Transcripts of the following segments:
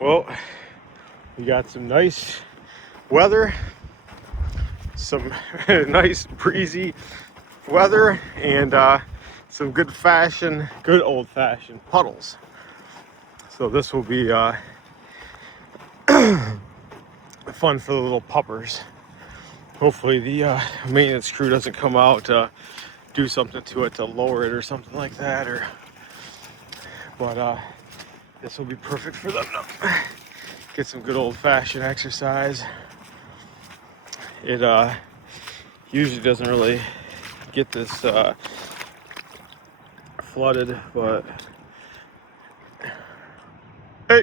Well, we got some nice weather, some nice breezy weather, and some good old-fashioned puddles. So this will be fun for the little puppers. Hopefully the maintenance crew doesn't come out to do something to it to lower it or something like that, but this will be perfect for them to get some good old-fashioned exercise. It usually doesn't really get this flooded, but hey,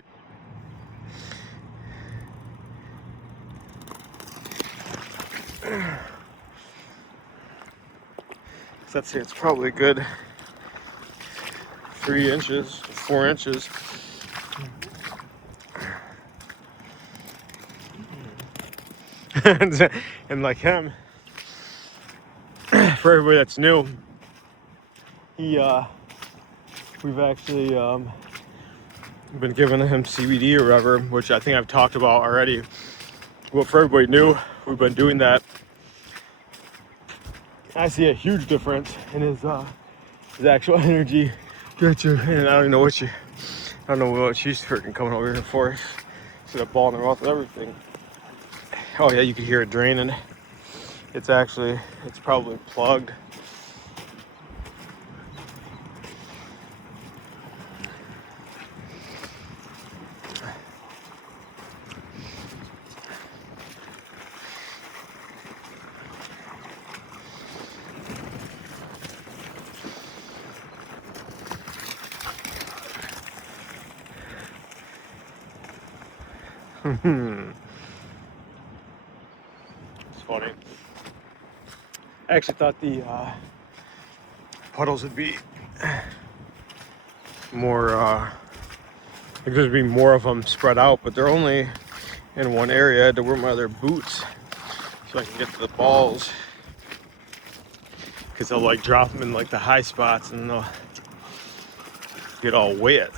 let's say it's probably good 3 inches, 4 inches. And like him, for everybody that's new, we've actually been giving him CBD or whatever, which I think I've talked about already. Well, for everybody new, we've been doing that. I see a huge difference in his actual energy. And I don't know what she's freaking coming over here for. She's a ball in her mouth and everything. Oh yeah, you can hear it draining. It's probably plugged. It's funny. I actually thought the puddles would be more, there'd be more of them spread out, but they're only in one area. I had to wear my other boots so I can get to the balls, because they'll like drop them in like the high spots and they'll get all wet.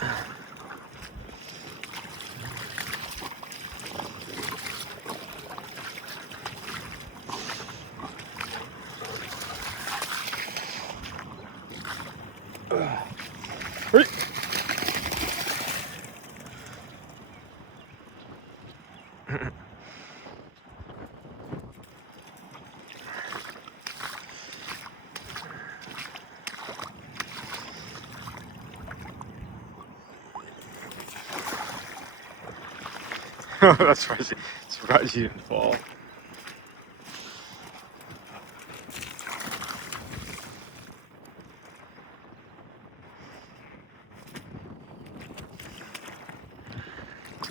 That's surprised you didn't fall.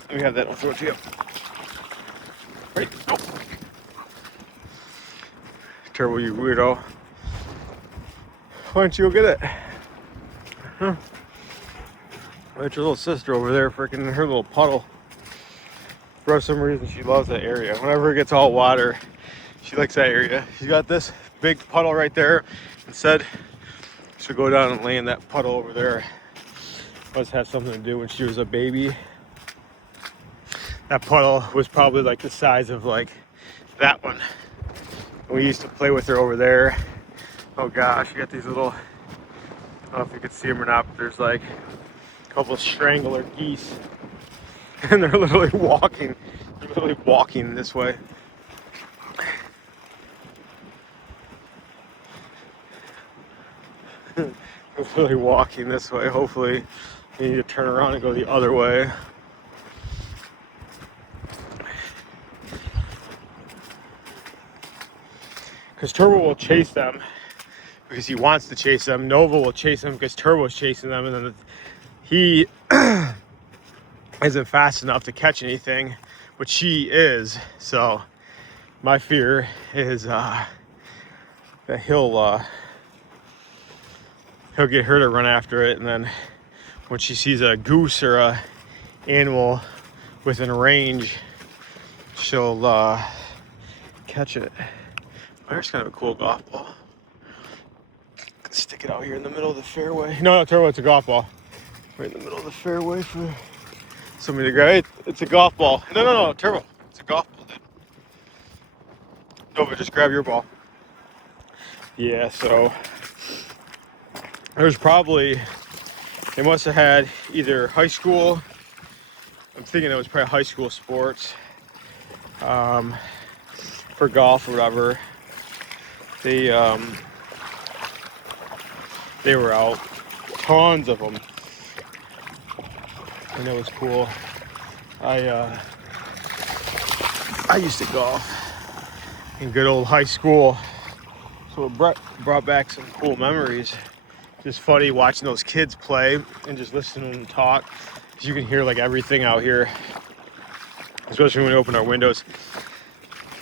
Let me have that. I'll throw it to you. Right. Oh. Turbo, you weirdo. Why don't you go get it? Huh? Let your little sister over there, freaking her little puddle. For some reason, she loves that area. Whenever it gets all water, she likes that area. She's got this big puddle right there. Instead, she'll go down and lay in that puddle over there. Must have something to do when she was a baby. That puddle was probably like the size of like that one. We used to play with her over there. Oh gosh, you got these little, I don't know if you can see them or not, but there's like a couple of strangler geese. And they're literally walking this way. They're literally walking this way. Hopefully, you need to turn around and go the other way. Because Turbo will chase them because he wants to chase them. Nova will chase them because Turbo's chasing them, and then he isn't fast enough to catch anything, but she is. So my fear is that he'll get her to run after it, and then when she sees a goose or a animal within range, she'll catch it. There's kind of a cool golf ball. Stick it out here in the middle of the fairway. No, Turbo, it's a golf ball. Right in the middle of the fairway for somebody to grab. It's a golf ball. No, Turbo. It's a golf ball, dude. Nova, just grab your ball. Yeah, so there's probably, they must have had either high school, I'm thinking it was probably high school sports, for golf or whatever. They were out, tons of them, and it was cool. I used to golf in good old high school, so it brought back some cool memories. Just funny watching those kids play and just listening to them talk, because you can hear like everything out here, especially when we open our windows.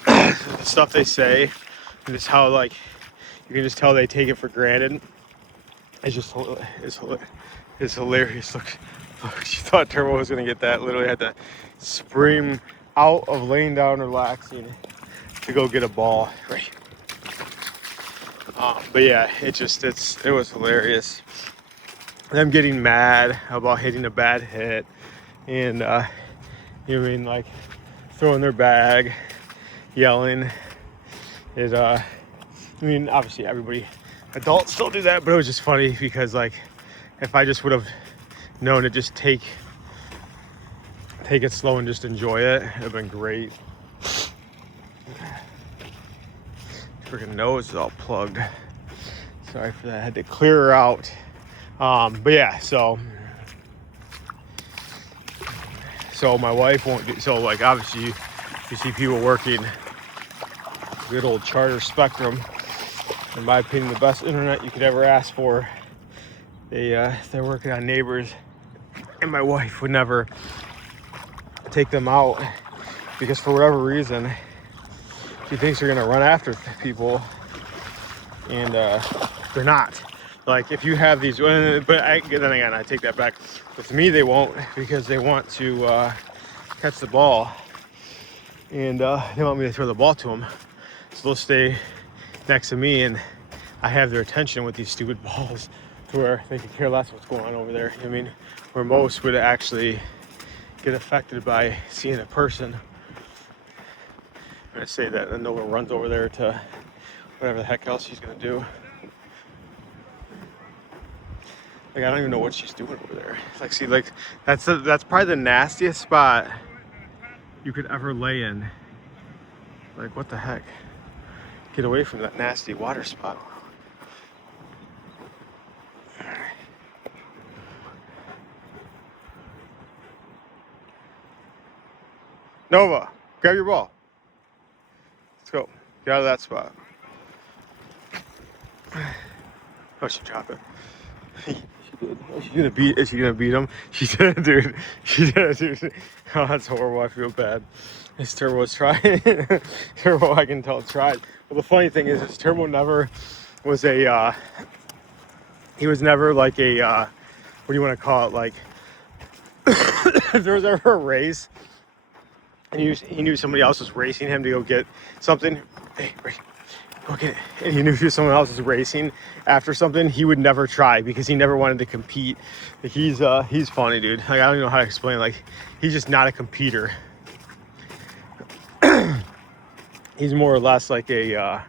The stuff they say, and just how like you can just tell they take it for granted. It's hilarious. Look, she thought Turbo was gonna get that. Literally had to spring out of laying down relaxing to go get a ball. Right. But yeah, it was hilarious. Them getting mad about hitting a bad hit, and you know what I mean, like throwing their bag, yelling. I mean, obviously everybody, adults still do that, but it was just funny because like if I just would have known to just take it slow and just enjoy it, it'd have been great. Freaking nose is all plugged. Sorry for that. I had to clear her out. But yeah, so my wife won't do, so like obviously you see people working good old Charter Spectrum, in my opinion the best internet you could ever ask for. They're working on Neighbors, and my wife would never take them out because for whatever reason she thinks they're gonna run after people, and they're not. Like if you have these, but then again I take that back. With me they won't, because they want to catch the ball, and they want me to throw the ball to them, so they'll stay next to me, and I have their attention with these stupid balls to where they can care less what's going on over there. I mean, where most would actually get affected by seeing a person. I'm gonna say that, and Nova runs over there to whatever the heck else she's gonna do. Like I don't even know what she's doing over there. Like, see, like that's probably the nastiest spot you could ever lay in. Like, what the heck? Get away from that nasty water spot. Nova, grab your ball. Let's go. Get out of that spot. Oh, she dropped it. She did. Is she gonna beat him? She did, dude. She did, dude. Oh, that's horrible. I feel bad. This Turbo's trying. Turbo, I can tell, tried. Well, the funny thing is, this Turbo never was a. He was never like a. What do you want to call it? Like, if there was ever a race, and he knew somebody else was racing him to go get something. Hey, right. Go get it. And he knew someone else was racing after something, he would never try because he never wanted to compete. He's funny, dude. Like, I don't even know how to explain. Like, he's just not a competitor. He's more or less like I'm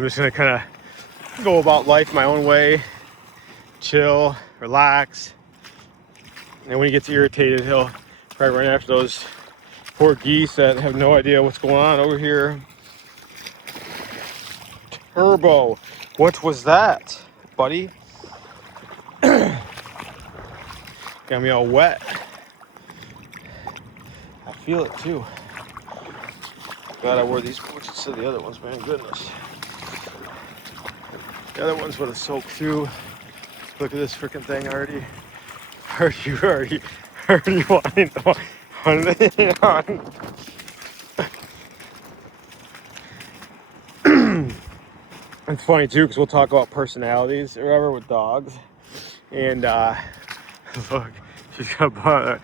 just gonna kind of go about life my own way, chill, relax. And when he gets irritated, he'll probably run after those poor geese that have no idea what's going on over here. Turbo, what was that, buddy? Got me all wet. I feel it too. Glad I wore these boots instead of the other ones, man. Goodness. The other ones would have soaked through. Look at this freaking thing already. Already wanting on. It's funny too, because we'll talk about personalities or whatever with dogs. And look, she's got a.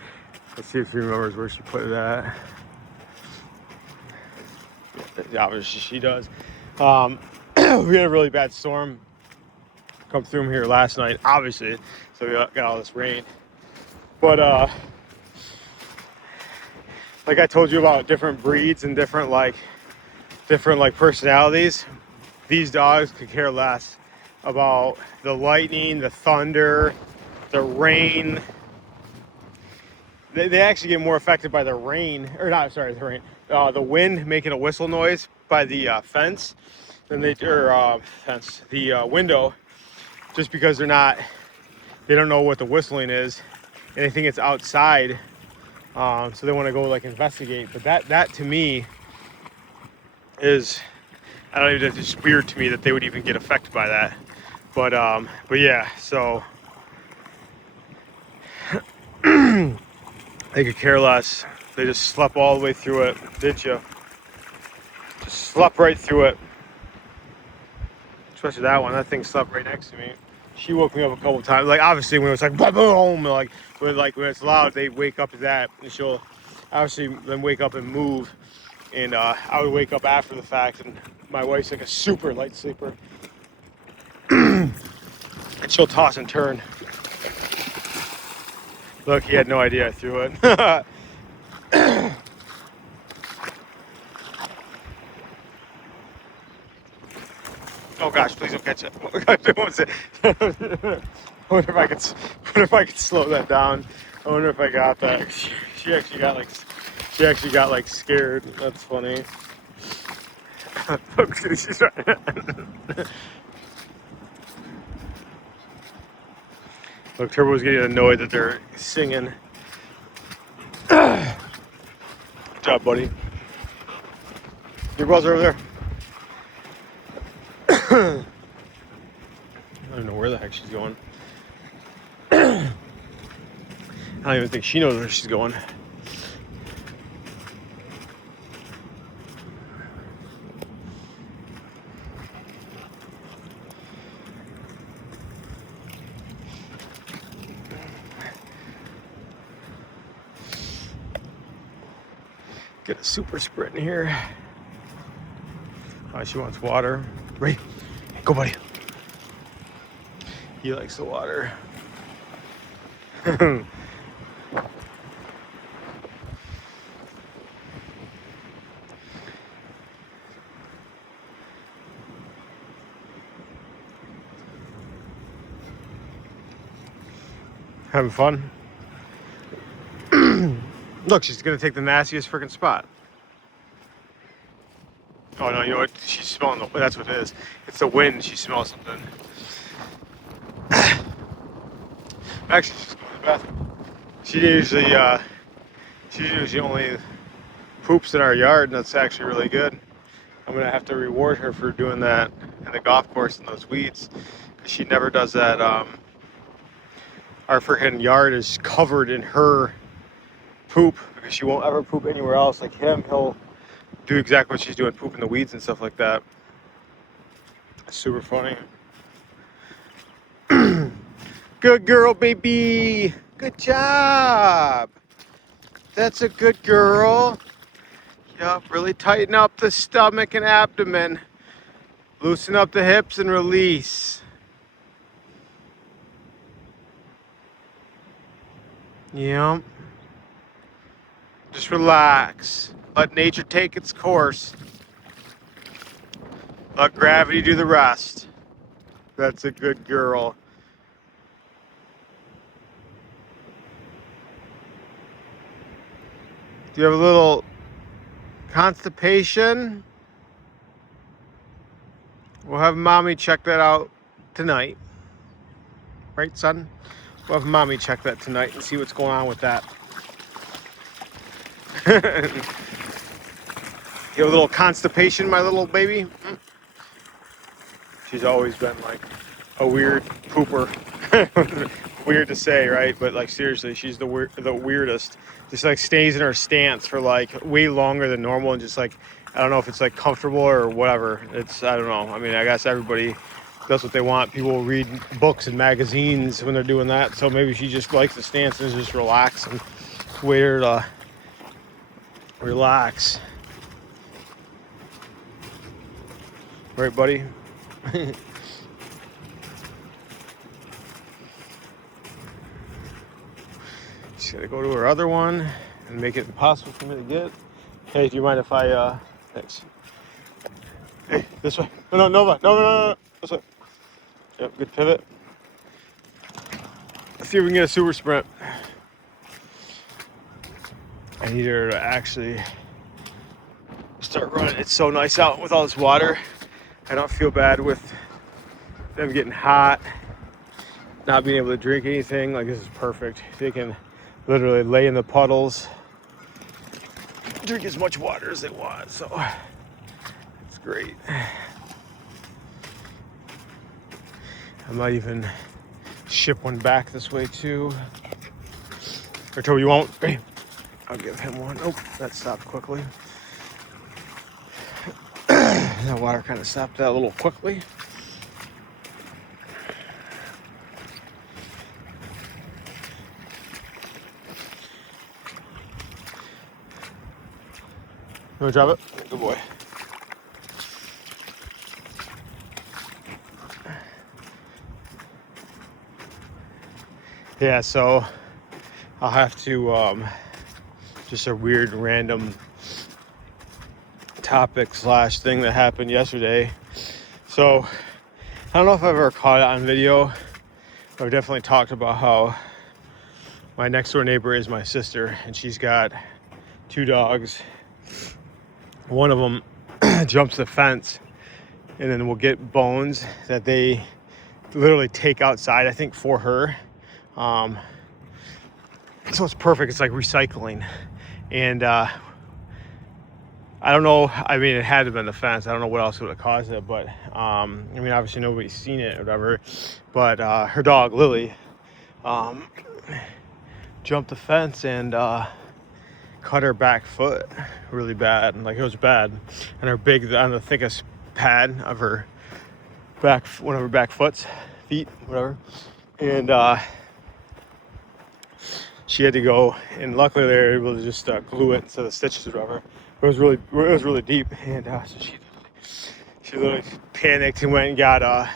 Let's see if she remembers where she put it at. Yeah, obviously she does. We had a really bad storm come through here last night, obviously. So we got all this rain. But like I told you about different breeds and different like personalities, these dogs could care less about the lightning, the thunder, the rain. They actually get more affected by the rain, or not, sorry, the rain, the wind making a whistle noise by the fence than they, or fence, the window, just because they don't know what the whistling is, and they think it's outside, so they want to go like investigate. But that to me is, I don't even, it's just weird to me that they would even get affected by that. But yeah, so they could care less. They just slept all the way through it, did you? Just slept right through it. Especially that one. That thing slept right next to me. She woke me up a couple times. Like obviously when it was like boom, like when it's loud, they wake up to that, and she'll obviously then wake up and move. And I would wake up after the fact, and my wife's like a super light sleeper, and she'll toss and turn. Look, he had no idea I threw it. Oh gosh, please don't catch it. What was it? I wonder if I could slow that down. I wonder if I got that. She actually got like scared. That's funny. Look, she's right. Look, Turbo's getting annoyed that they're singing. Good job, buddy. Your balls are over there. I don't know where the heck she's going. I don't even think she knows where she's going. Get a super sprint in here. Oh, she wants water. Ray, go, buddy. He likes the water. Having fun? Look, she's gonna take the nastiest freaking spot. Oh no, you know what? She's smelling that's what it is. It's the wind. She smells something. Actually, she's going to the bathroom. She usually only poops in our yard, and that's actually really good. I'm gonna have to reward her for doing that in the golf course and those weeds, because she never does that. Our freaking yard is covered in her poop, because she won't ever poop anywhere else. Like him, he'll do exactly what she's doing, poop in the weeds and stuff like that. It's super funny. Good girl, baby. Good job. That's a good girl. Yup, really tighten up the stomach and abdomen. Loosen up the hips and release. Yep. Just relax. Let nature take its course. Let gravity do the rest. That's a good girl. Do you have a little constipation? We'll have mommy check that out tonight. Right, son? We'll have mommy check that tonight and see what's going on with that. You have a little constipation, my little baby? She's always been like a weird pooper. Weird to say, right? But like seriously, she's the weirdest. Just like stays in her stance for like way longer than normal, and just like, I don't know if it's like comfortable or whatever. I don't know. I mean, I guess everybody does what they want. People read books and magazines when they're doing that, so maybe she just likes the stance and just relax and wait her to relax. Right, buddy? She's gotta go to her other one and make it impossible for me to get. Hey, do you mind if I, thanks. Hey, this way. No, Nova, no, this way. Yep, good pivot. Let's see if we can get a super sprint. I need her to actually start running. It's so nice out with all this water. I don't feel bad with them getting hot, not being able to drink anything. Like, this is perfect. They can literally lay in the puddles, drink as much water as they want. So it's great. I might even ship one back this way too. Or Toby, you won't? Hey, I'll give him one. Oh, that stopped quickly. That water kind of stopped that a little quickly. You want to drop it? Good boy. Yeah, so I'll have to, just a weird random topic / thing that happened yesterday. So I don't know if I've ever caught it on video. I've definitely talked about how my next door neighbor is my sister, and she's got 2 dogs. One of them jumps the fence, and then we'll get bones that they literally take outside, I think, for her. So it's perfect. It's like recycling. And I don't know. I mean, it had to have been the fence. I don't know what else would have caused it. But I mean, obviously nobody's seen it or whatever. But her dog, Lily, jumped the fence and cut her back foot really bad. Like, it was bad. And her on the thickest pad of her back, one of her back feet, whatever. And she had to go, and luckily they were able to just glue it instead of stitches or whatever. It was really deep, and so she literally panicked and went and got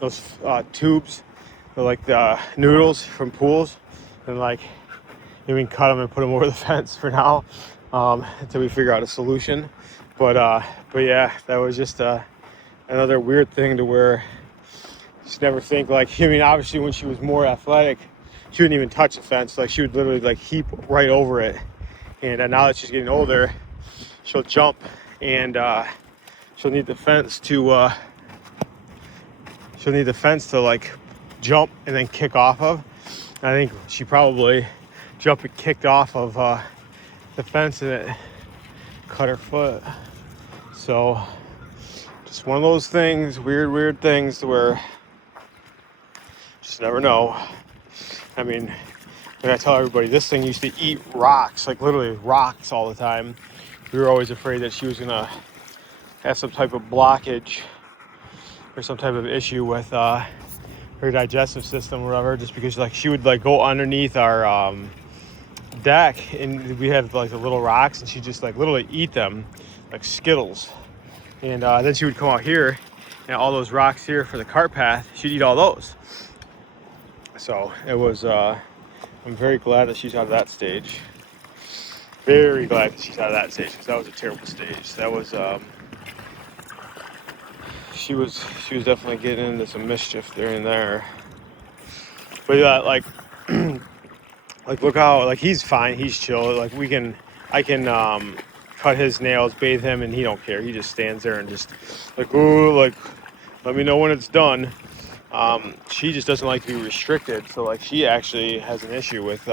those tubes, like the noodles from pools, and like we can cut them and put them over the fence for now, until we figure out a solution. But yeah, that was just another weird thing to where just never think, like, I mean, obviously when she was more athletic, she wouldn't even touch the fence. Like, she would literally like heap right over it. And now that she's getting older, she'll jump, and she'll need the fence to like jump and then kick off of. And I think she probably jumped and kicked off of the fence, and it cut her foot. So just one of those things, weird things, to where just never know. I mean, like I tell everybody, this thing used to eat rocks, like literally rocks all the time. We were always afraid that she was gonna have some type of blockage or some type of issue with her digestive system or whatever, just because like she would like go underneath our deck, and we have like the little rocks, and she'd just like literally eat them like Skittles. And then she would come out here, and all those rocks here for the cart path, she'd eat all those. So it was, I'm very glad that she's out of that stage. Very glad that she's out of that stage, because that was a terrible stage. That was, she was definitely getting into some mischief there and there. But yeah, like, like look how, like, he's fine, he's chill. Like I can cut his nails, bathe him, and he don't care. He just stands there and just like, ooh, like, let me know when it's done. She just doesn't like to be restricted, so like she actually has an issue with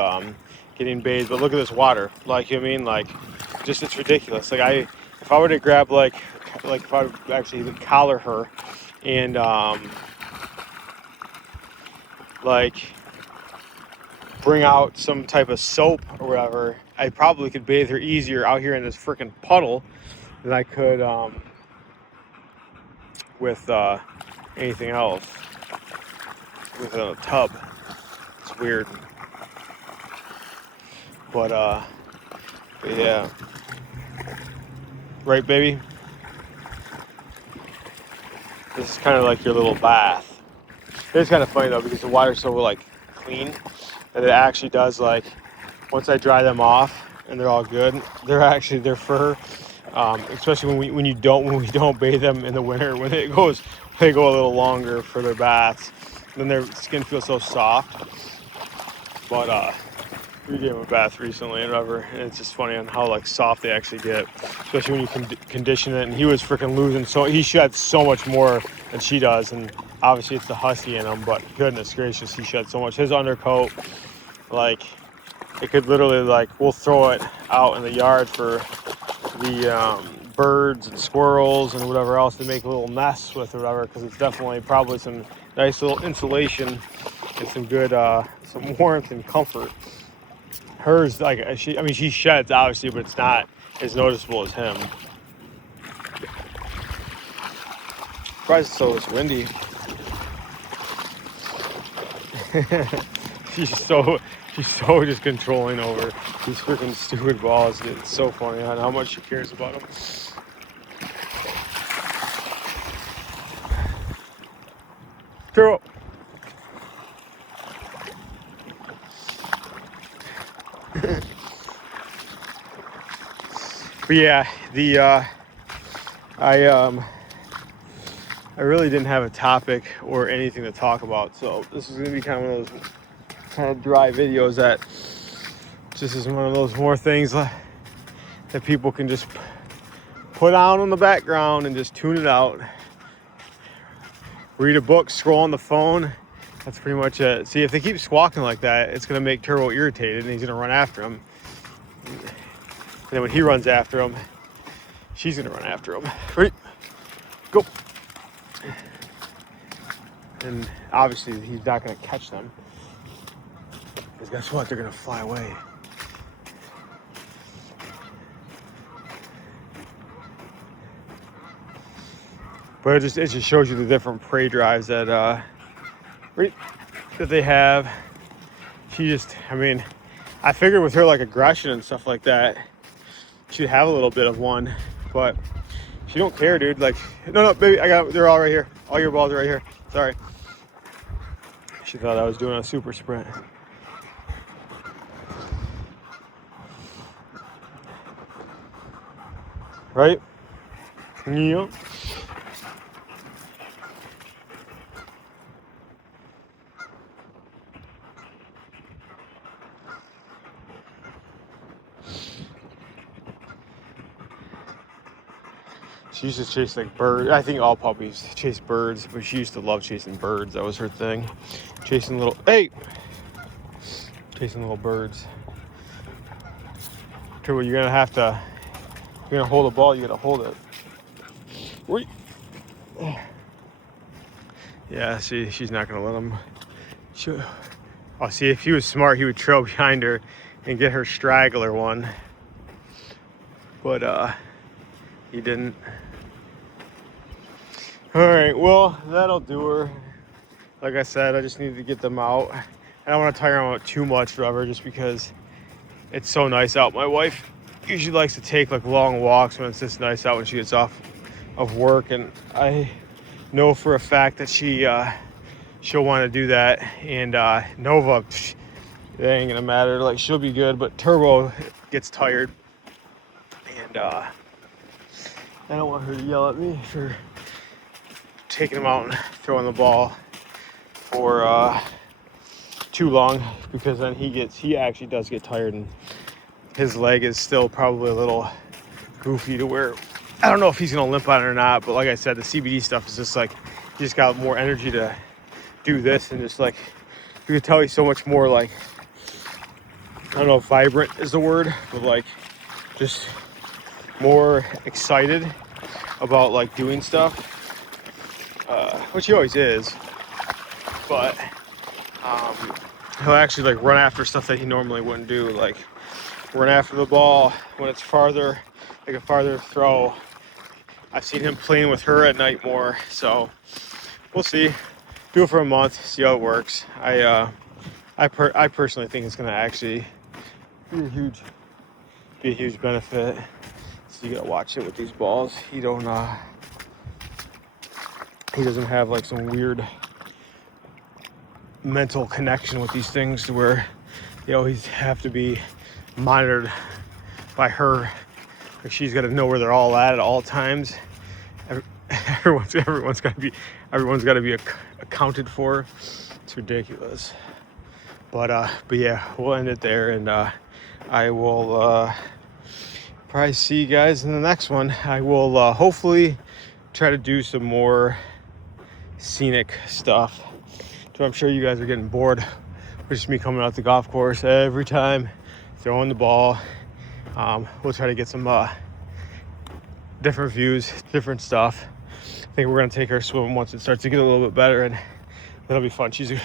getting bathed. But look at this water, like, I mean, like, just, it's ridiculous. Like, if I were to grab like if I would actually collar her and like bring out some type of soap or whatever, I probably could bathe her easier out here in this freaking puddle than I could with anything else, with a tub. It's weird, but yeah, right, baby? This is kind of like your little bath. It's kind of funny though because the water's so like clean that it actually does like once I dry them off and they're all good, their fur, especially when we don't bathe them in the winter when they go a little longer for their baths, then their skin feels so soft. But we gave him a bath recently and whatever, and it's just funny on how like soft they actually get, especially when you can condition it. And he was freaking losing, so he sheds so much more than she does, and obviously it's the husky in him, but goodness gracious, he shed so much. His undercoat, like, it could literally, like, we'll throw it out in the yard for the birds and squirrels and whatever else to make a little nests with or whatever, because it's definitely probably some nice little insulation and some good some warmth and comfort. Hers, like, she sheds obviously, but it's not as noticeable as him. Surprised it's so windy. she's so just controlling over these freaking stupid balls. It's so funny on how much she cares about them. Throw. But yeah, I really didn't have a topic or anything to talk about, so this is gonna be kind of one of those kind of dry videos that just is one of those more things that people can just put on in the background and just tune it out. Read a book, scroll on the phone. That's pretty much it. See, if they keep squawking like that, it's gonna make Turbo irritated and he's gonna run after him. And then when he runs after him, she's gonna run after him. Ready? Go. And obviously he's not gonna catch them, because guess what? They're gonna fly away. But it just shows you the different prey drives that that they have. She just, I mean, I figured with her like aggression and stuff like that, she'd have a little bit of one, but she don't care, dude. Like, no, baby, they're all right here. All your balls are right here. Sorry. She thought I was doing a super sprint. Right? Yeah. She used to chase like birds. I think all puppies chase birds, but she used to love chasing birds. That was her thing. Chasing little birds. Turbo, you're gonna hold a ball, you gotta hold it. Yeah, see, she's not gonna let him. Oh, see, if he was smart, he would trail behind her and get her straggler one. But he didn't. All right, well, that'll do her. Like I said, I just needed to get them out. I don't want to tire them out too much, forever, just because it's so nice out. My wife usually likes to take like long walks when it's this nice out when she gets off of work, and I know for a fact that she'll want to do that. And Nova, it ain't gonna matter. Like, she'll be good, but Turbo gets tired, and I don't want her to yell at me for taking him out and throwing the ball for too long, because then he actually does get tired, and his leg is still probably a little goofy to where I don't know if he's gonna limp on it or not. But like I said, the CBD stuff is just like, he just got more energy to do this, and just like, you can tell he's so much more like, I don't know if vibrant is the word, but like just more excited about like doing stuff, which he always is. But he'll actually like run after stuff that he normally wouldn't do, like run after the ball when it's farther, like a farther throw. I've seen him playing with her at night more, so we'll see. Do it for a month, see how it works. I personally think it's gonna actually be a huge benefit. So you gotta watch it with these balls. He doesn't have like some weird mental connection with these things to where they always have to be monitored by her. Like she's got to know where they're all at all times. Everyone's got to be accounted for. It's ridiculous. But yeah, we'll end it there, and I will probably see you guys in the next one. I will hopefully try to do some more scenic stuff. So I'm sure you guys are getting bored with just me coming out the golf course every time, throwing the ball. We'll try to get some different views, different stuff. I think we're gonna take her swimming once it starts to get a little bit better, and that'll be fun. She's a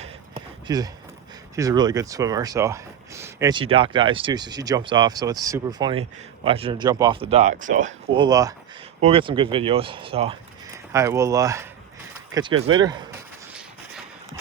really good swimmer, so, and she dock dives too, so she jumps off, so it's super funny watching her jump off the dock. So we'll get some good videos. So all right, we'll catch you guys later.